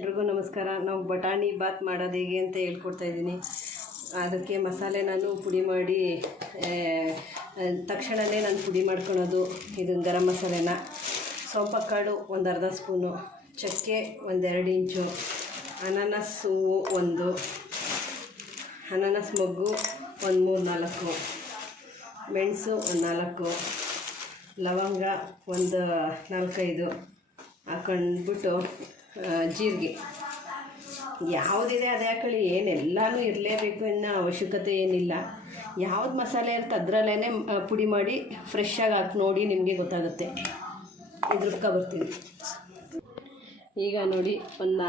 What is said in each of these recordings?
ಎಲ್ರಿಗೂ ನಮಸ್ಕಾರ. ನಾವು ಬಟಾಣಿ ಬಾತ್ ಮಾಡೋದು ಹೇಗೆ ಅಂತ ಹೇಳ್ಕೊಡ್ತಾ ಇದ್ದೀನಿ. ಅದಕ್ಕೆ ಮಸಾಲೆ ನಾನು ಪುಡಿ ಮಾಡಿ ತಕ್ಷಣವೇ ನಾನು ಪುಡಿ ಮಾಡ್ಕೊಳೋದು ಇದು ಗರಂ ಮಸಾಲೆನ. ಸೋಂಪಕ್ಕಾಳು ಒಂದು ಅರ್ಧ ಸ್ಪೂನು, ಚಕ್ಕೆ ಒಂದೆರಡು ಇಂಚು, ಅನಾನಸ್ ಹೂವು ಒಂದು, ಅನಾನಸ್ ಮೊಗ್ಗು ಒಂದು ಮೂರು ನಾಲ್ಕು, ಮೆಣಸು ಒಂದು ನಾಲ್ಕು, ಲವಂಗ ಒಂದು ನಾಲ್ಕೈದು, ಹಾಕೊಂಡ್ಬಿಟ್ಟು ಜೀರಿಗೆ. ಯಾವುದಿದೆ ಅದೇ ಹಾಕೊಳ್ಳಿ ಏನೆಲ್ಲನೂ ಇರಲೇಬೇಕು ಅನ್ನೋ ಅವಶ್ಯಕತೆ ಏನಿಲ್ಲ. ಯಾವ್ದು ಮಸಾಲೆ ಇರುತ್ತೆ ಅದರಲ್ಲೇ ಪುಡಿ ಮಾಡಿ ಫ್ರೆಶ್ಶಾಗಿ ಹಾಕಿ ನೋಡಿ ನಿಮಗೆ ಗೊತ್ತಾಗುತ್ತೆ. ಇದ್ರಕ್ಕ ಬರ್ತೀನಿ. ಈಗ ನೋಡಿ, ಒಂದು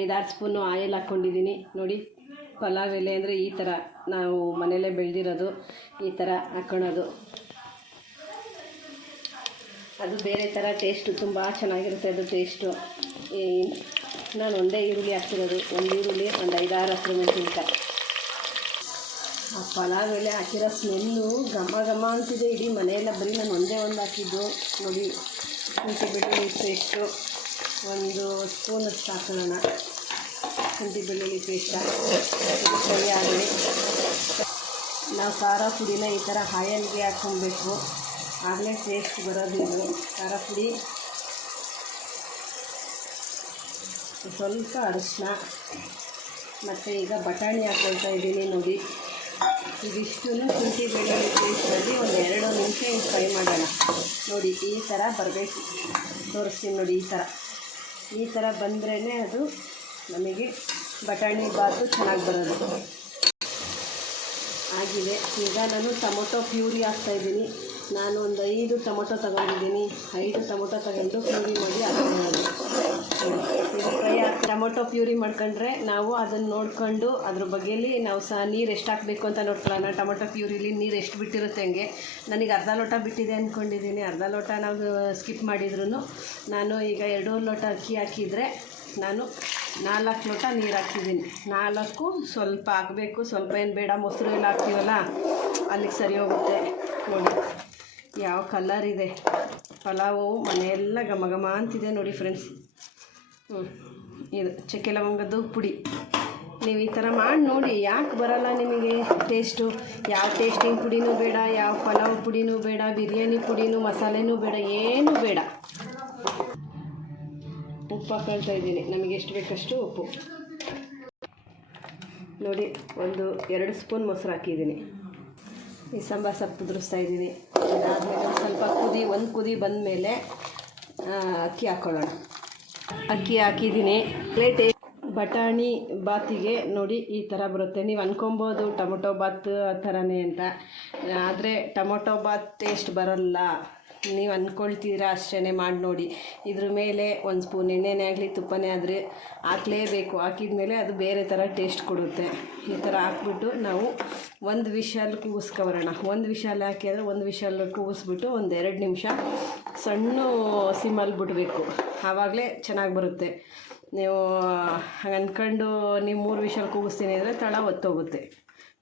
ಐದಾರು ಸ್ಪೂನು ಆಯಿಲ್ ಹಾಕ್ಕೊಂಡಿದ್ದೀನಿ ನೋಡಿ, ಪಲಾವ್ ಎಲೆ ಅಂದರೆ ಈ ಥರ ನಾವು ಮನೆಯಲ್ಲೇ ಬೆಳೆದಿರೋದು, ಈ ಥರ ಹಾಕ್ಕೊಳೋದು ಅದು ಬೇರೆ ಥರ ಟೇಸ್ಟು ತುಂಬ ಚೆನ್ನಾಗಿರುತ್ತೆ ಅದು ಟೇಸ್ಟು ನಾನು ಒಂದೇ ಈರುಳ್ಳಿ ಹಾಕ್ತಿರೋದು ಒಂದು ಈರುಳ್ಳಿ, ಒಂದು ಐದಾರು ಹಸಿರು ಮೆಣಸಿನ್ಕಾಯಿ. ಆ ಪಲಾವ್ ಎಲೆ ಹಾಕಿರೋ ಸ್ಮೆಲ್ಲು ಘಮ ಘಮ ಅಂತಿದೆ. ಇಡೀ ಮನೆಯೆಲ್ಲ ಬರೀ ನಾನು ಒಂದೇ ಒಂದು ಹಾಕಿದ್ದು. ನೋಡಿ, ಶುಂಠಿ ಬೆಳ್ಳುಳ್ಳಿ ಪೇಸ್ಟು ಒಂದು ಸ್ಪೂನ್ ಅಷ್ಟು ಹಾಕೋಣ. ಶುಂಠಿ ಬೆಳ್ಳುಳ್ಳಿ ಪೇಸ್ಟ್ ಫ್ರೈ ಆಗಲಿ ನಾವು ಖಾರ ಪುಡಿನ ಈ ಥರ ಹಾಯಲ್ಗೆ ಹಾಕ್ಕೊಬೇಕು. ಆಗಲೇ ಟೇಸ್ಟ್ ಬರೋದು ಇದು ಖಾರ ಪುಡಿ ಸ್ವಲ್ಪ ಅರಿಶಿನ ಮತ್ತು ಈಗ ಬಟಾಣಿ ಹಾಕ್ಕೊಳ್ತಾ ಇದ್ದೀನಿ ನೋಡಿ. ಇದಿಷ್ಟು ಶುಂಠಿ ಬೆಳ್ಳುಳ್ಳಿ ಪೇಸ್ಟಲ್ಲಿ ಒಂದು ಎರಡು ನಿಮಿಷ ಫ್ರೈ ಮಾಡೋಣ. ನೋಡಿ, ಈ ಥರ ಬರಬೇಕು. ತೋರಿಸ್ತೀನಿ ನೋಡಿ ಈ ಥರ ಈ ಥರ ಬಂದ್ರೇ ಅದು ನಮಗೆ ಬಟಾಣಿ ಬಾತು ಚೆನ್ನಾಗಿ ಬರೋದು. ಆಗಿದೆ. ಈಗ ನಾನು ಟೊಮೊಟೊ ಪ್ಯೂರಿ ಹಾಕ್ತಾಯಿದ್ದೀನಿ ನಾನು ಒಂದು ಐದು ಟೊಮೊಟೊ ತಗೊಂಡಿದ್ದೀನಿ. ಐದು ಟೊಮೊಟೊ ತಗೊಂಡು ಪ್ಯೂರಿ ಮಾಡಿ ಇದು ಫ್ರೈ ಟೊಮೊಟೊ ಪ್ಯೂರಿ ಮಾಡ್ಕೊಂಡ್ರೆ ನಾವು ಅದನ್ನು ನೋಡಿಕೊಂಡು ಅದ್ರ ಬಗ್ಗೆಲಿ ನಾವು ಸಹ ನೀರು ಎಷ್ಟು ಹಾಕಬೇಕು ಅಂತ ನೋಡ್ಕೊಳ್ಳೋಣ. ಟೊಮೊಟೊ ಪ್ಯೂರಿಲಿ ನೀರು ಎಷ್ಟು ಬಿಟ್ಟಿರುತ್ತೆ ಹಂಗೆ. ನನಗೆ ಅರ್ಧ ಲೋಟ ಬಿಟ್ಟಿದೆ ಅಂದ್ಕೊಂಡಿದ್ದೀನಿ ಅರ್ಧ ಲೋಟ ನಾವು ಸ್ಕಿಪ್ ಮಾಡಿದ್ರು ನಾನು ಈಗ ಎರಡು ಲೋಟ ಅಕ್ಕಿ ಹಾಕಿದರೆ ನಾನು ನಾಲ್ಕು ಲೋಟ ನೀರು ಹಾಕ್ತಿದ್ದೀನಿ. ನಾಲ್ಕು ಸ್ವಲ್ಪ ಹಾಕಬೇಕು. ಸ್ವಲ್ಪ ಏನು ಬೇಡ, ಮೊಸರು ಎಲ್ಲ ಹಾಕ್ತೀವಲ್ಲ, ಅಲ್ಲಿಗೆ ಸರಿ ಹೋಗುತ್ತೆ. ನೋಡಿ. ಯಾವ ಕಲರ್ ಇದೆ? ಪಲಾವು, ಮನೆಯೆಲ್ಲ ಘಮ ಘಮ ಅಂತಿದೆ ನೋಡಿ ಫ್ರೆಂಡ್ಸ್ ಹ್ಞೂ ಇದು ಚಕ್ಕೆ ಲವಂಗದ್ದು ಪುಡಿ. ನೀವು ಈ ಥರ ಮಾಡಿ ನೋಡಿ, ಯಾಕೆ ಬರಲ್ಲ ನಿಮಗೆ ಟೇಸ್ಟು ಯಾವ ಟೇಸ್ಟಿಂಗ್ ಪುಡಿನೂ ಬೇಡ, ಯಾವ ಪಲಾವ್ ಪುಡಿನೂ ಬೇಡ, ಬಿರಿಯಾನಿ ಪುಡಿನೂ, ಮಸಾಲೆನೂ ಬೇಡ, ಏನೂ ಬೇಡ. ಉಪ್ಪು ಹಾಕೊಳ್ತಾ ಇದ್ದೀನಿ. ನಮಗೆ ಎಷ್ಟು ಬೇಕಷ್ಟು ಉಪ್ಪು. ನೋಡಿ, ಒಂದು ಎರಡು ಸ್ಪೂನ್ ಮೊಸರು ಹಾಕಿದ್ದೀನಿ. ಈ ಸಾಂಬಾರು ಸೊಪ್ಪು ಕುದುರಿಸ್ತಾ ಇದ್ದೀನಿ ಅದಾದಮೇಲೆ ಸ್ವಲ್ಪ ಕುದಿ, ಒಂದು ಕುದಿ ಬಂದಮೇಲೆ ಅಕ್ಕಿ ಹಾಕ್ಕೊಳ್ಳೋಣ ಅಕ್ಕಿ ಹಾಕಿದ್ದೀನಿ. ಪ್ಲೇಟ್ ಬಟಾಣಿ ಬಾತಿಗೆ ನೋಡಿ ಈ ಥರ ಬರುತ್ತೆ. ನೀವು ಅನ್ಕೊಬೋದು ಟೊಮೊಟೊ ಬಾತ್ ಆ ಥರನೇ ಅಂತ. ಆದರೆ ಟೊಮೊಟೊ ಬಾತ್ ಟೇಸ್ಟ್ ಬರಲ್ಲ. ನೀವು ಅಂದ್ಕೊಳ್ತೀರಾ ಅಷ್ಟೇ ಮಾಡಿ ನೋಡಿ. ಇದ್ರ ಮೇಲೆ ಒಂದು ಸ್ಪೂನ್ ಎಣ್ಣೆನೇ ಆಗಲಿ, ತುಪ್ಪನೇ ಆದರೆ ಹಾಕಲೇಬೇಕು. ಹಾಕಿದ ಮೇಲೆ ಅದು ಬೇರೆ ಥರ ಟೇಸ್ಟ್ ಕೊಡುತ್ತೆ. ಈ ಥರ ಹಾಕ್ಬಿಟ್ಟು ನಾವು ಒಂದು ವಿಷಲ್ ಕೂಗಿಸ್ಕೊಬರೋಣ. ಒಂದು ವಿಷಲ್ ಹಾಕಿದ್ರೆ ಒಂದು ವಿಷಲ್ ಕೂಗಿಸ್ಬಿಟ್ಟು ಒಂದು ಎರಡು ನಿಮಿಷ ಸಣ್ಣ ಸಿಮ್ಮಲ್ಲಿ ಬಿಡಬೇಕು. ಆವಾಗಲೇ ಚೆನ್ನಾಗಿ ಬರುತ್ತೆ. ನೀವು ಹಂಗೆ ಅಂದ್ಕೊಂಡು ನೀವು ಮೂರು ವಿಷಲ್ ಕೂಗಿಸ್ತೀನಿ ಅಂದರೆ ತಳ ಒತ್ತೋಗುತ್ತೆ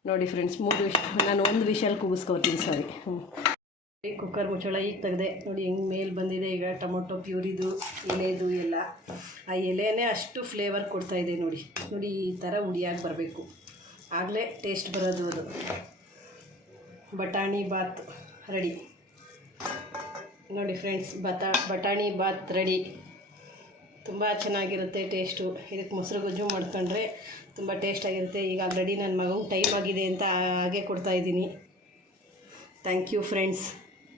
ನೋಡಿ ಫ್ರೆಂಡ್ಸ್ ಮೂರು ವಿಷ ನಾನು ಒಂದು ವಿಷಲ್ ಕೂಗಿಸ್ಕೊತೀನಿ ಸಾರಿ ಹ್ಞೂ ಕುಕ್ಕರ್ ಮುಚ್ಚಳ ಈಗ ತೆಗೆದೆ. ನೋಡಿ ಹೆಂಗೆ ಮೇಲೆ ಬಂದಿದೆ, ಈಗ ಟೊಮೊಟೊ ಪ್ಯೂರಿದು, ಎಲೆದು ಎಲ್ಲ. ಆ ಎಲೆನೇ ಅಷ್ಟು ಫ್ಲೇವರ್ ಕೊಡ್ತಾ ಇದೆ ನೋಡಿ. ನೋಡಿ ಈ ಥರ ಉಡಿಯಾಗಿ ಬರಬೇಕು. ಆಗಲೇ ಟೇಸ್ಟ್ ಬರೋದು ಅದು. ಬಟಾಣಿ ಬಾತ್ ರೆಡಿ. ನೋಡಿ ಫ್ರೆಂಡ್ಸ್ ಬತಾ, ಬಟಾಣಿ ಬಾತ್ ರೆಡಿ. ತುಂಬ ಚೆನ್ನಾಗಿರುತ್ತೆ ಟೇಸ್ಟು ಇದಕ್ಕೆ ಮೊಸರು ಗೊಜ್ಜು ಮಾಡ್ಕೊಂಡ್ರೆ ತುಂಬ ಟೇಸ್ಟಾಗಿರುತ್ತೆ ಈಗ ಆಲ್ರೆಡಿ ನನ್ನ ಮಗಂಗೆ ಟೈಮ್ ಆಗಿದೆ ಅಂತ ಹಾಗೆ ಕೊಡ್ತಾಯಿದ್ದೀನಿ ಥ್ಯಾಂಕ್ ಯು ಫ್ರೆಂಡ್ಸ್